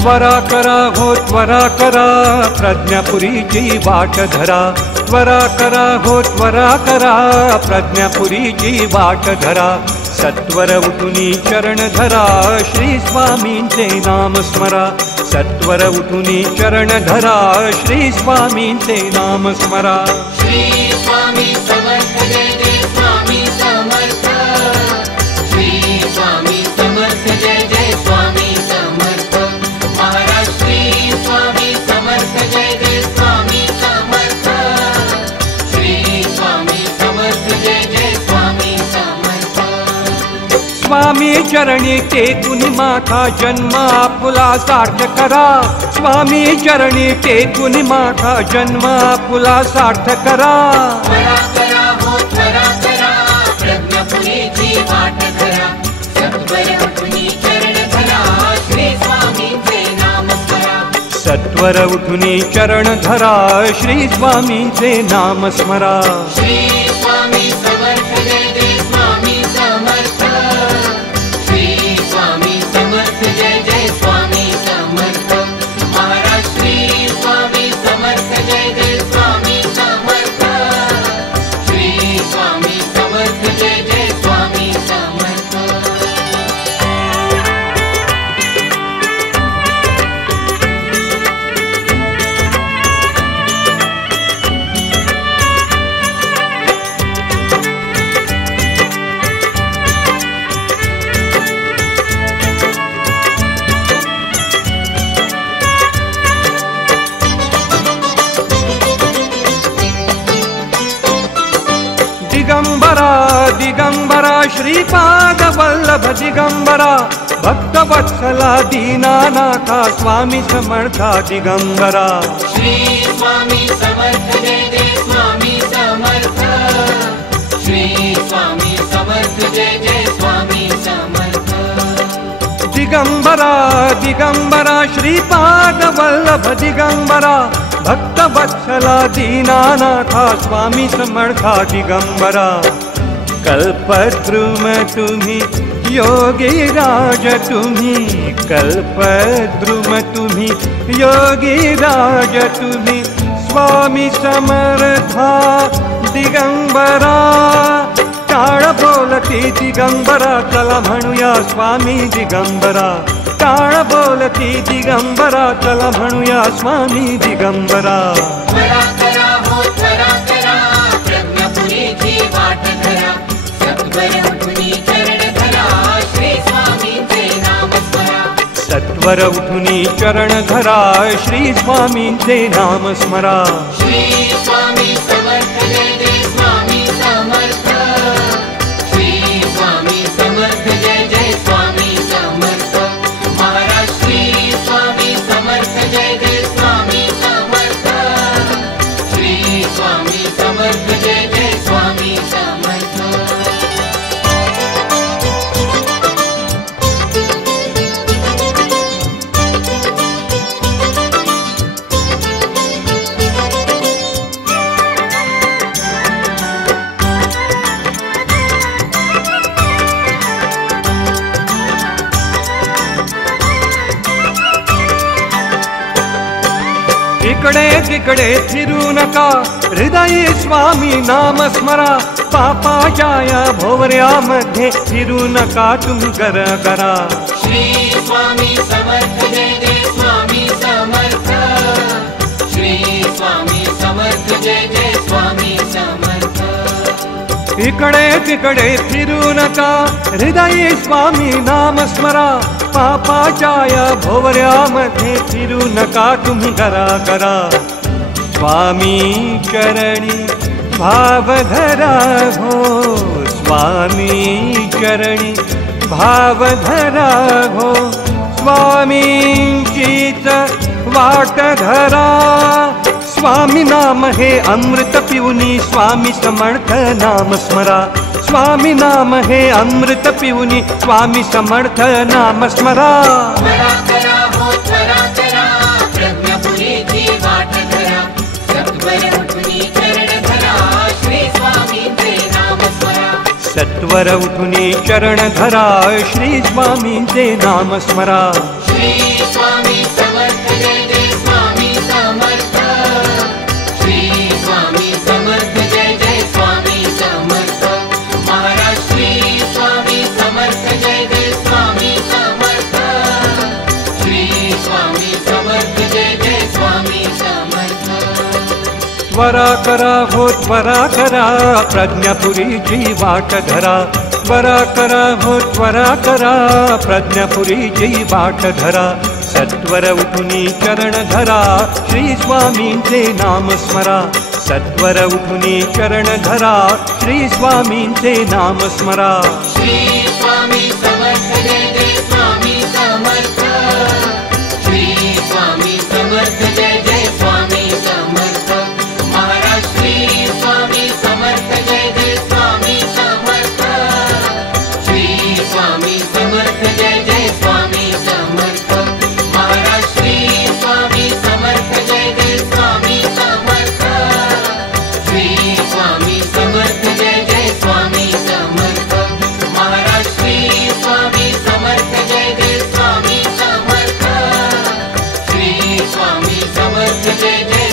त्वरा करा हो त्वरा करा प्रज्ञापुरीची वाट धरा त्वरा करा हो त्वरा करा प्रज्ञापुरीची वाट धरा सत्वर उठुनी चरण धरा श्री स्वामींचे नाम स्मरा सत्वर उठुनी चरण धरा श्री स्वामींचे नाम स्मरा श्री स्वामी समर्थ जय जय स्वामी समर्थ श्री स्वामी समर्थ जय जय स्वामी समर्थ महाराज श्री स्वामी समर्थ जय जय स्वामी समर्थ श्री स्वामी समर्थ जय जय स्वामी समर्थ स्वामी चरणी टेकून माथा जन्म आपुला सार्थ करा स्वामी चरणी टेकून माथा जन्म आपुला सार्थ करा त्वरा करा हो त्वरा करा प्रज्ञापुरीची वाट धरा सत्वर उठुनी चरण धरा श्री स्वामींचे नाम स्मरा सत्वर उठुनी चरण धरा श्री स्वामींचे नाम स्मरा श्री स्वामी समर्थ जय जय स्वामी समर्थ श्री स्वामी समर्थ जय जय स्वामी समर्थ महाराज श्री स्वामी समर्थ जय जय स्वामी समर्थ श्री स्वामी समर्थ जय जय स्वामी समर्थ दिगंबरा दिगंबरा श्रीपाद वल्लभ दिगंबरा भक्तवत्सला दीनानाथा स्वामी समर्था दिगंबरा श्री स्वामी समर्थ जय जय स्वामी समर्थ श्री स्वामी समर्थ जय जय स्वामी समर्थ दिगंबरा दिगंबरा श्रीपाद वल्लभ दिगंबरा भक्तवत्सला दीनानाथा स्वामी समर्था दिगंबरा कल्पद्रुम तुम्ही योगीराज तुम्ही कल्पद्रुम तुम्ही योगीराज तुम्ही स्वामी समर्था दिगंबरा टाळ बोलती दिगंबरा चला म्हणूया स्वामी दिगंबरा टाळ बोलती दिगंबरा चला म्हणूया स्वामी दिगंबरा त्वरा करा हो त्वरा करा प्रज्ञापुरीची वाट धरा सत्वर उठुनी चरण धरा श्री स्वामींचे नाम स्मरा सत्वर उठुनी चरण धरा श्री स्वामींचे नाम स्मरा श्री स्वामी समर्थ जय जय स्वामी समर्थ श्री स्वामी समर्थ जय जय स्वामी समर्थ महाराज श्री स्वामी समर्थ जय जय स्वामी समर्थ श्री स्वामी समर्थ जय जय स्वामी समर्थ इकडे तिकडे फिरू नका हृदयी स्वामी नाम स्मरा पापाच्या या भोवऱ्यामध्ये फिरू नका तुम्ही करा श्री स्वामी समर्थ जय जय स्वामी समर्थ श्री स्वामी समर्थ जय जय स्वामी समर्थ इकडे तिकडे फिरू नका हृदयी स्वामी नाम स्मरा पापाच्या या भोवऱ्यामध्ये फिरू नका तुम्ही करा स्वामी चरणी भाव धरा हो स्वामी चरणी भाव धरा हो स्वामींचीच वाट धरा स्वामी नाम हे अमृत पिऊनी स्वामी समर्थ नाम स्मरा स्वामी नाम हे अमृत पिऊनी स्वामी समर्थ नाम स्मरा त्वरा करा हो त्वरा करा प्रज्ञापुरीची वाट धरा सत्वर उठुनी चरण धरा श्री स्वामींचे नाम स्मरा सत्वर उठुनी चरण धरा श्री स्वामींचे नाम स्मरा श्री स्वामी त्वरा करा हो त्वरा करा प्रज्ञापुरीची वाट धरा त्वरा करा हो त्वरा करा प्रज्ञापुरीची वाट धरा सत्वर उठुनी चरण धरा श्री स्वामींचे नाम स्मरा सत्वर उठुनी चरण धरा श्री स्वामींचे नाम स्मरा श्री स्वामी समर्थ जय जय स्वामी समर्थ श्री स्वामी समर्थ जय जय स्वामी समर्थ महाराज श्री स्वामी समर्थ जय जय स्वामी समर्थ श्री स्वामी समर्थ जय जय स्वामी समर्थ महाराज श्री स्वामी समर्थ जय जय स्वामी समर्थ श्री स्वामी समर्थ जय जय स्वामी समर्थ महाराज श्री स्वामी समर्थ जय जय स्वामी समर्थ श्री स्वामी समर्थ जय जय